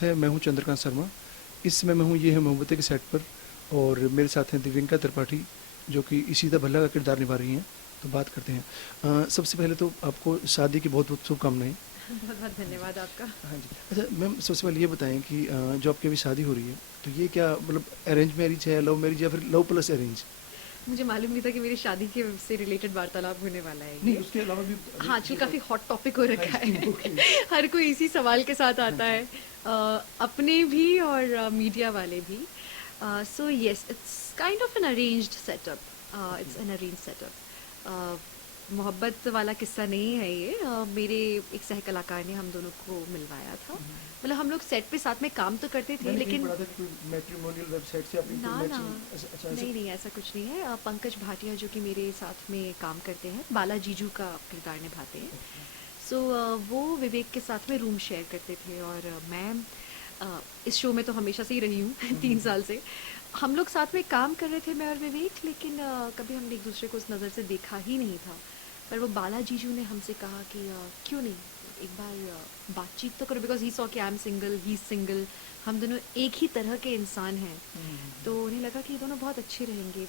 स्वागत है। मैं हूं चंद्रकांत शर्मा। इस समय मैं हूं ये है मोहब्बतें के सेट पर और मेरे साथ हैं दिव्यंका त्रिपाठी जो कि इशिता भल्ला का किरदार निभा रही हैं। तो बात करते हैं। सबसे पहले तो आपको शादी की बहुत बहुत शुभकामनाएं। बहुत बहुत धन्यवाद आपका। हाँ जी। अच्छा मैम, सबसे पहले ये बताएं कि जो आपकी अभी शादी हो रही है तो ये क्या मतलब अरेंज मैरिज है, लव मैरिज या फिर लव प्लस अरेंज? मुझे मालूम नहीं था कि मेरी शादी के से रिलेटेड वार्तालाप होने वाला है नहीं, ये। उसके अलावा भी हाँ, आजकल जो काफ़ी हॉट टॉपिक हो हाँ रखा जी, है। ओके। हर कोई इसी सवाल के साथ हाँ आता जी। है, अपने भी और मीडिया वाले भी। So yes, it's kind of an arranged setup. Okay. It's an arranged setup. मोहब्बत वाला किस्सा नहीं है ये। मेरे एक सह कलाकार ने हम दोनों को मिलवाया था। मतलब हम लोग सेट पे साथ में काम तो करते थे, मैंने कहीं लेकिन पढ़ा था कि कोई मैट्रिमोनियल वेबसाइट से आपकी ना कोई ना, मैचिंग, अच्छा ऐसा? नहीं नहीं, ऐसा कुछ नहीं है। पंकज भाटिया जो कि मेरे साथ में काम करते हैं, बाला जीजू का किरदार निभाते हैं। ओके। सो वो विवेक के साथ में रूम शेयर करते थे, और मैं इस शो में तो हमेशा से ही रही हूँ 3 साल से। हम लोग साथ में काम कर रहे थे, मैं और विवेक, लेकिन कभी हमने एक दूसरे को उस नज़र से देखा ही नहीं था। पर वो बाला जीजू ने हमसे कहा कि क्यों नहीं एक बार बातचीत तो करो, बिकॉज ही सॉ कि I am single, he single, हम दोनों एक ही तरह के इंसान हैं। तो उन्हें लगा कि ये दोनों बहुत अच्छे रहेंगे।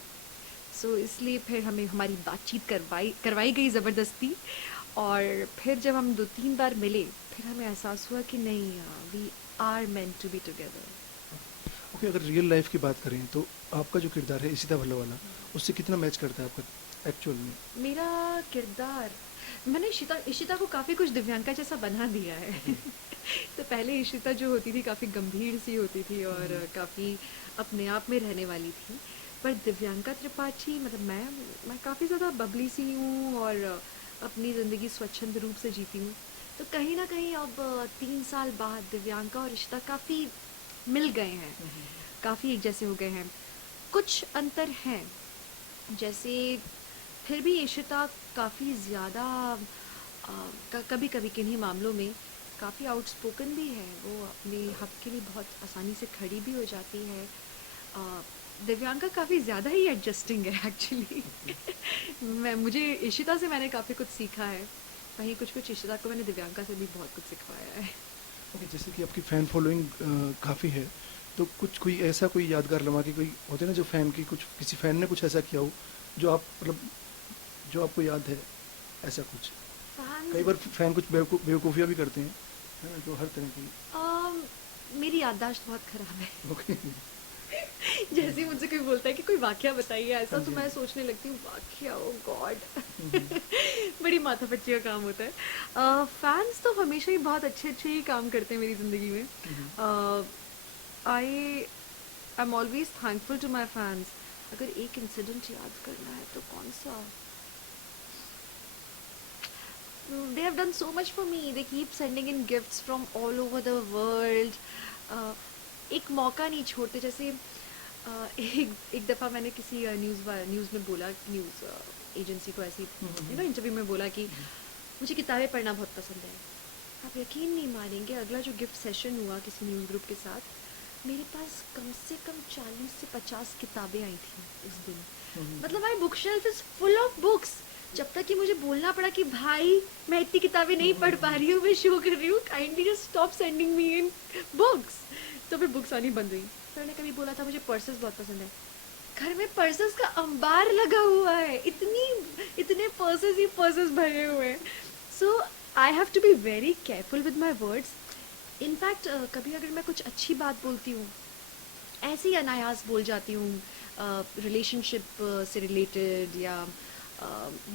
सो इसलिए फिर हमें हमारी बातचीत करवाई गई ज़बरदस्ती। और फिर जब हम 2-3 बार मिले, फिर हमें एहसास हुआ कि नहीं, we are meant to be together. Okay, अगर रियल लाइफ की बात करें तो आपका जो किरदार है इशिता भल्ला वाला, उससे कितना मैच करता है आपका एक्चुअल में? मेरा किरदार, मैंने इशिता इशिता को काफ़ी कुछ दिव्यांका जैसा बना दिया है। ओके। तो पहले इशिता जो होती थी काफ़ी गंभीर सी होती थी और काफ़ी अपने आप में रहने वाली थी। पर दिव्यांका त्रिपाठी, मतलब मैं काफ़ी ज़्यादा बबली सी हूँ और अपनी ज़िंदगी स्वच्छंद रूप से जीती हूँ। तो कहीं ना कहीं अब 3 साल बाद दिव्यांका और इशिता काफ़ी मिल गए हैं, काफ़ी एक जैसे हो गए हैं। कुछ अंतर हैं, जैसे फिर भी इशिता काफ़ी ज़्यादा कभी कभी किन्हीं मामलों में काफ़ी आउटस्पोकन भी है। वो अपने हक के लिए बहुत आसानी से खड़ी भी हो जाती है। अ, दिव्यांका काफ़ी ज़्यादा ही एडजस्टिंग है एक्चुअली। मुझे इशिता से मैंने काफ़ी कुछ सीखा है, वहीं कुछ कुछ इशिता को मैंने दिव्यांका से भी बहुत कुछ सिखवाया है। ओके, जैसे कि आपकी फ़ैन फॉलोइंग काफ़ी है, तो कुछ कोई ऐसा कोई यादगार लम्हा कि कोई होते हैं ना जो फ़ैन की कुछ किसी फ़ैन ने कुछ ऐसा किया हो जो आप मतलब जो आपको याद है, ऐसा कुछ? कई फैंस, बार फ़ैन कुछ बेवकूफ़ियाँ भी करते हैं, है ना? जो हर तरह की। मेरी याददाश्त बहुत ख़राब है। ओके। जैसे ही मुझसे कोई बोलता है कि कोई वाकया बताइए ऐसा, हाँ तो जी, हाँ मैं जी। सोचने लगती हूँ वाकया, ओ हुँ, गॉड। हुँ। बड़ी माथापच्ची का काम होता है। फैंस तो हमेशा ही बहुत अच्छे अच्छे ही काम करते हैं मेरी ज़िंदगी में। Hmm, hmm. I am always thankful to my fans. अगर एक इंसिडेंट याद करना है तो कौन सा? They have done so much for me. They keep sending in gifts from all over the world. uh, एक मौका नहीं छोड़ते। जैसे एक दफ़ा मैंने किसी न्यूज़ में बोला, न्यूज़ एजेंसी को ऐसी हुँ, हुँ, हुँ। इंटरव्यू में बोला कि हुँ, हुँ। मुझे किताबें पढ़ना बहुत पसंद है। आप यकीन नहीं मानेंगे, अगला जो गिफ्ट सेशन हुआ किसी न्यूज़ ग्रुप के साथ, मेरे पास कम से कम 40 से 50 किताबें आई थी उस दिन। हुँ, हुँ। मतलब my book shelf is full of books. जब तक कि मुझे बोलना पड़ा कि भाई मैं इतनी किताबें नहीं पढ़ पा रही हूँ, मैं शो कर रही हूँ, kindly just stop sending me in books. तो फिर बुक्स आनी बंद हुई। फिर मैंने कभी बोला था मुझे पर्सेस बहुत पसंद है, घर में पर्सेस का अंबार लगा हुआ है, इतने पर्सेस ही पर्सेस भरे हुए हैं। So I have to be very careful with my words. In fact कभी अगर मैं कुछ अच्छी बात बोलती हूँ, ऐसे ही अनायास बोल जाती हूँ, रिलेशनशिप से रिलेटेड या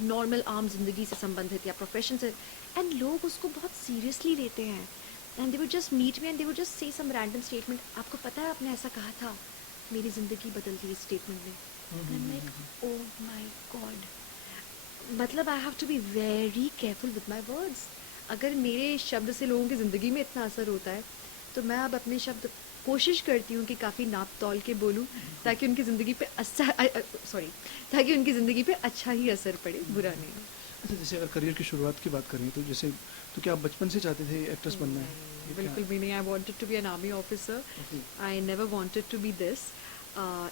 नॉर्मल आम जिंदगी से संबंधित या प्रोफेशन से, एंड लोग उसको बहुत सीरियसली लेते हैं। And they would just meet me and they would just say some random statement, आपको पता है आपने ऐसा कहा था, मेरी ज़िंदगी बदल दी इस स्टेटमेंट में। Hmm, and hmm, I am hmm, hmm, like, oh my god. मतलब I have to be very careful with my words. अगर मेरे शब्द से लोगों की ज़िंदगी में इतना असर होता है, तो मैं अब अपने शब्द कोशिश करती हूँ कि काफ़ी नाप तौल के बोलूँ, ताकि उनकी ज़िंदगी पे सॉरी, ताकि उनकी ज़िंदगी पे अच्छा ही असर पड़े, हुँ, बुरा हुँ। नहीं। अच्छा, जैसे अगर करियर की शुरुआत की बात करें तो जैसे तो क्या आप बचपन से चाहते थे एक्ट्रेस बनना है? नहीं, ये क्या? बिल्कुल भी नहीं। I wanted to be an army officer. Okay. I never wanted to be this.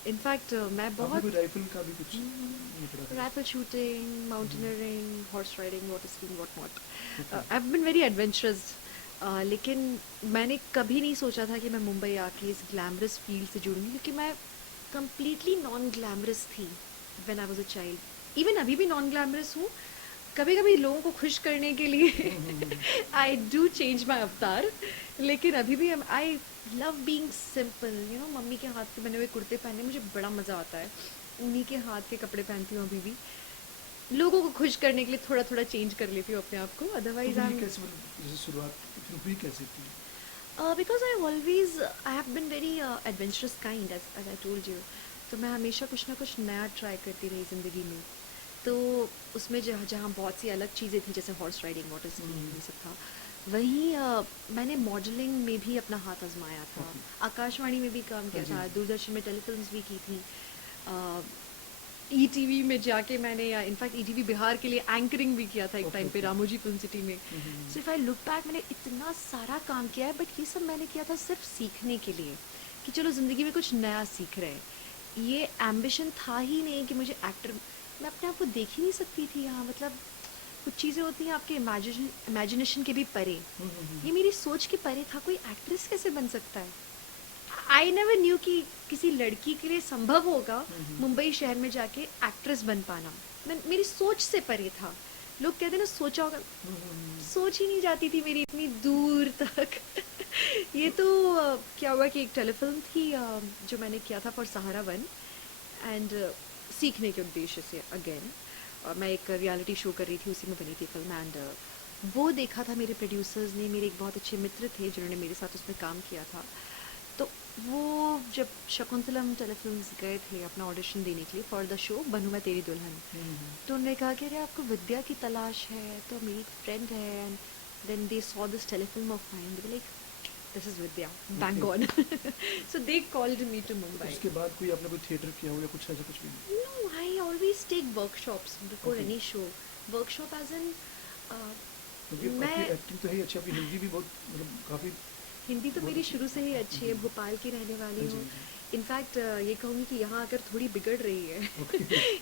In fact मैं आपने बहुत कोई राइफ़ल का भी कुछ नहीं पढ़ा था? Rifle shooting, hmm, hmm. Mountaineering, horse riding, water skiing, what not. Okay. I have been very adventurous लेकिन मैंने कभी नहीं सोचा था कि मैं मुंबई आके इस ग्लैमरस फील्ड से जुड़ूंगी, क्योंकि मैं कंप्लीटली नॉन ग्लैमरस थी when I was a child. Even अभी भी नॉन ग्लैमरस हूँ। कभी कभी लोगों को खुश करने के लिए आई डू चेंज माई अवतार, लेकिन अभी भी I love being simple, you know. Mummy के हाथ के बने हुए कुर्ते पहनने मुझे बड़ा मज़ा आता है, उन्हीं के हाथ के कपड़े पहनती हूँ अभी भी। लोगों को खुश करने के लिए थोड़ा थोड़ा चेंज कर लेती हूँ अपने आप को, तो अदरवाइज फिर आई ये एम कैसे मतलब जैसे शुरुआत फिर हुई कैसे थी? Because I have been very adventurous kind, as I told you. तो मैं हमेशा कुछ ना कुछ नया ट्राई करती रही ज़िंदगी में। तो उसमें जहाँ जहाँ बहुत सी अलग चीज़ें थी, जैसे हॉर्स राइडिंग, वाटर स्कीइंग, ये सब था। वहीं मैंने मॉडलिंग में भी अपना हाथ आजमाया था, ओके। आकाशवाणी में भी काम हाँ किया जी, हाँ था, जी। दूरदर्शन में टेलीफिल्म्स भी की थी। ईटीवी में जाके मैंने, इनफैक्ट ईटीवी बिहार के लिए एंकरिंग भी किया था एक ओके, टाइम पे, ओके। रामोजी फिल्म सिटी में। So if I look back, मैंने इतना सारा काम किया है, बट ये सब मैंने किया था सिर्फ सीखने के लिए, कि चलो ज़िंदगी में कुछ नया सीख रहे हैं। ये एम्बिशन था ही नहीं कि मुझे एक्टर, मैं अपने आप को देख ही नहीं सकती थी यहाँ। मतलब कुछ चीज़ें होती हैं आपके इमेजिनेशन के भी परे। ये मेरी सोच के परे था, कोई एक्ट्रेस कैसे बन सकता है। आई नेवर न्यू कि किसी लड़की के लिए संभव होगा मुंबई शहर में जाके एक्ट्रेस बन पाना। मेरी सोच से परे था। लोग कहते हैं ना, सोचा होगा, सोच ही नहीं जाती थी मेरी इतनी दूर तक। ये तो क्या हुआ कि एक टेलीफिल्म थी जो मैंने किया था फॉर सहारा वन, एंड सीखने के उद्देश्य से अगेन। मैं एक रियलिटी शो कर रही थी, उसी में बनी थी फिल्म, एंड वो देखा था मेरे प्रोड्यूसर्स ने। मेरे एक बहुत अच्छे मित्र थे जिन्होंने मेरे साथ उसमें काम किया था। तो वो जब शकुंतलम टेलीफिल्म्स गए थे अपना ऑडिशन देने के लिए फॉर द शो बनूँ मैं तेरी दुल्हन, तो उन्होंने कहा कि अरे आपको विद्या की तलाश है, तो मेरी एक फ्रेंड है, and then they saw this telefilm of mind, they like this is Vidya, bang okay. On. So they called me to तो मुंबई। उसके बाद कोई आपने कोई थिएटर किया हो या कुछ ऐसा कुछ भी नहीं? No, I always take workshops before okay. any show. Workshop as in क्योंकि आपकी मैं एक्टिंग तो है ही अच्छी, आपकी हिंदी भी बहुत मतलब काफ़ी हिंदी तो बहुत मेरी अच्छी। शुरू से ही अच्छी है, जी। भोपाल की रहने वाली हाँ जी, हूँ। हाँ जी। इनफैक्ट ये कहूँगी कि यहाँ आकर थोड़ी बिगड़ रही है। ओके।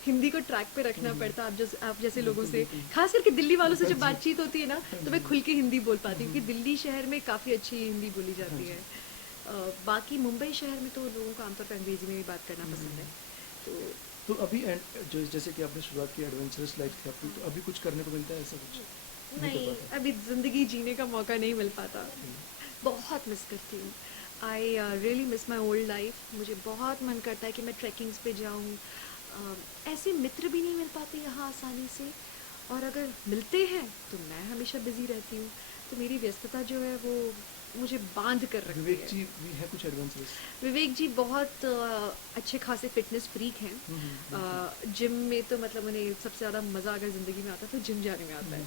हिंदी को ट्रैक पे रखना पड़ता है आप जैसे लोगों बिल्कुल, से, बिल्कुल। खास करके दिल्ली वालों से हाँ जब जी, बातचीत होती है ना, हाँ तो जी। मैं खुल के हिंदी बोल पाती हूँ, क्योंकि दिल्ली शहर में काफ़ी अच्छी हिंदी बोली हाँ जाती जी। है। बाकी मुंबई शहर में तो लोगों को आमतौर पर अंग्रेजी में भी बात करना पसंद है। तो तो अभी जो जैसे कि आपने शुरुआत की, एडवेंचरस लाइफ थी आपकी, हाँ, तो अभी कुछ करने को मिलता है ऐसा कुछ? नहीं कर नहीं, पाता? अभी ज़िंदगी जीने का मौका नहीं मिल पाता। ओके। बहुत मिस करती हूँ। I really miss my old life. मुझे बहुत मन करता है कि मैं ट्रैकिंग्स पे जाऊँ। ऐसे मित्र भी नहीं मिल पाते यहाँ आसानी से, और अगर मिलते हैं तो मैं हमेशा बिज़ी रहती हूँ। तो मेरी व्यस्तता जो है वो मुझे बांध कर रखती विवेक है। जी भी है कुछ एडवेंचरस? विवेक जी बहुत अच्छे खासे फिटनेस फ्रीक हैं। बिल्कुल। जिम में तो मतलब उन्हें सबसे ज़्यादा मज़ा अगर ज़िंदगी में आता है तो जिम जाने में आता है।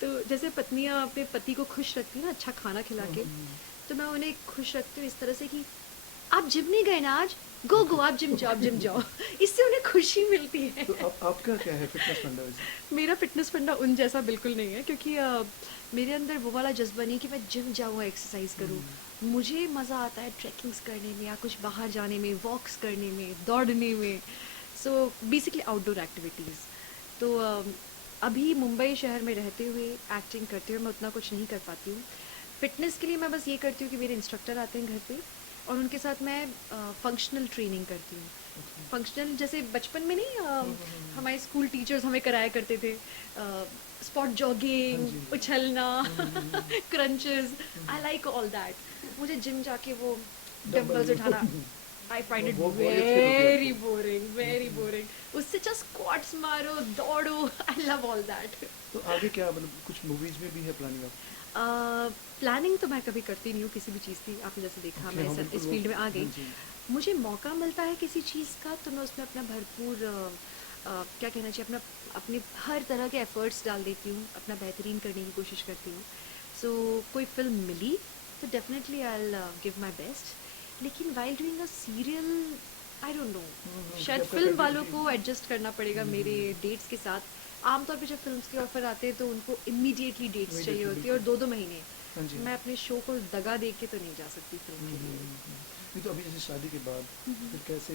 तो जैसे पत्नियाँ अपने पति को खुश रखती हैं ना अच्छा खाना खिला के, तो मैं उन्हें खुश रखती हूँ इस तरह से कि आप जिम नहीं गए ना आज, गो गो आप जिम जाओ, आप जिम जाओ। इससे उन्हें खुशी मिलती है। तो आपका क्या है फिटनेस फंडा वैसे? मेरा फ़िटनेस फंडा उन जैसा बिल्कुल नहीं है, क्योंकि मेरे अंदर वो वाला जज़्बा नहीं कि मैं जिम जाऊँ, एक्सरसाइज़ करूँ। मुझे मज़ा आता है ट्रैकिंग्स करने में, या कुछ बाहर जाने में, वॉक्स करने में, दौड़ने में। So basically outdoor activities. तो अभी मुंबई शहर में रहते हुए, एक्टिंग करते हुए मैं उतना कुछ नहीं कर पाती हूँ। फ़िटनेस के लिए मैं बस ये करती हूँ कि मेरे इंस्ट्रक्टर आते हैं घर पे, और उनके साथ मैं फंक्शनल ट्रेनिंग करती हूँ। फंक्शनल जैसे बचपन में नहीं, हमारे स्कूल टीचर्स हमें कराया करते थे, स्पॉट हाँ जॉगिंग, जी। उछलना, crunches. I like all that. मुझे जिम जाके वो डंबल्स डंबल उठाना, आई फाइंड इट वो बोरियत फील होती है वेरी आपको? Boring, very boring. उससे जस्ट स्क्वाट्स मारो, दौड़ो। I love all that. तो आगे क्या मतलब कुछ मूवीज में भी है प्लानिंग आपकी? प्लानिंग तो मैं कभी करती नहीं हूँ किसी भी चीज़ की। आपने जैसे देखा ओके, मैं हाँ बिल्कुल इस वो। फील्ड में आ हाँ गई। जी। मुझे मौका मिलता है किसी चीज़ का तो मैं उसमें अपना भरपूर क्या कहना चाहिए, अपना अपने हर तरह के एफर्ट्स डाल देती हूँ, अपना बेहतरीन करने की कोशिश करती हूँ। सो कोई फिल्म मिली तो definitely I will give my best, लेकिन while doing a serial I don't know, क्योंकि शायद आपका फिल्म वालों को कंटिन्यूटी। एडजस्ट करना पड़ेगा मेरे डेट्स के साथ। आमतौर पे जब फिल्म्स के ऑफर आते हैं तो उनको इमीडिएटली डेट्स चाहिए इमीडिएटली होती है, और बिल्कुल। दो दो महीने। हाँ जी। मैं अपने शो को दगा दे के तो नहीं जा सकती फिल्म के लिए। नहीं तो अभी जैसे शादी के बाद फिर कैसे?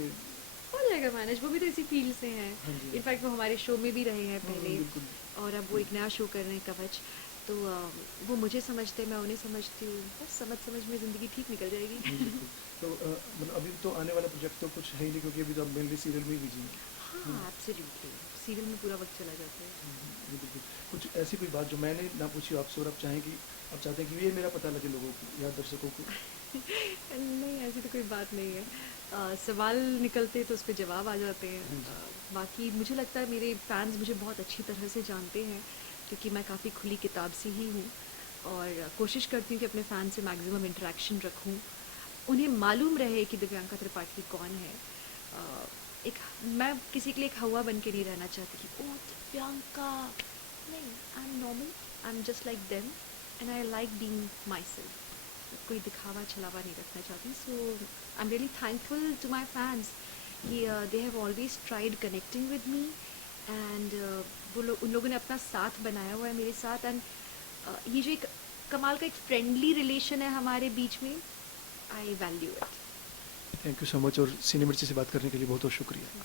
हो जाएगा मैनेज, वो भी तो इसी फील्ड से हैं। हाँ जी। इनफैक्ट वो हमारे शो में भी रहे हैं पहले, बिल्कुल। और अब वो एक नया शो कर रहे हैं, कवच। तो वो मुझे समझते, मैं उन्हें समझती हूँ, बस समझ समझ में ज़िंदगी ठीक निकल जाएगी। बिल्कुल। तो मतलब अभी तो आने वाला प्रोजेक्ट तो कुछ है ही नहीं, क्योंकि अभी तो आप मेनली सीरियल में ही बिजी हैं, है ना? हाँ, एब्सोल्युटली, सीरियल में पूरा वक्त चला जाता है। जी, बिल्कुल। कुछ ऐसी कोई बात जो मैंने ना पूछी हो आपसे और आप चाहते हैं कि ये मेरा पता लगे लोगों को या दर्शकों को? नहीं, ऐसी तो कोई बात नहीं है। सवाल निकलते तो उस पे जवाब आ जाते हैं। हाँ जी। बाकी मुझे लगता है मेरे फैंस मुझे बहुत अच्छी तरह से जानते हैं, क्योंकि मैं काफ़ी खुली किताब सी ही हूँ और कोशिश करती हूँ कि अपने फ़ैन से मैक्सिमम इंटरेक्शन रखूँ। उन्हें मालूम रहे कि दिव्यांका त्रिपाठी कौन है। अ, एक मैं किसी के लिए एक हवा बन के नहीं रहना चाहती कि ओह दिव्यांका, नहीं, I am normal, I am just like them and I like being myself. कोई दिखावा छलावा नहीं रखना चाहती। So I am really thankful to my fans कि they have always tried connecting with me and वो लोग, उन लोगों ने अपना साथ बनाया हुआ है मेरे साथ एंड ये जो एक कमाल का एक फ्रेंडली रिलेशन है हमारे बीच में, I value it. Thank you so much, और सिने मिर्ची से बात करने के लिए बहुत बहुत शुक्रिया।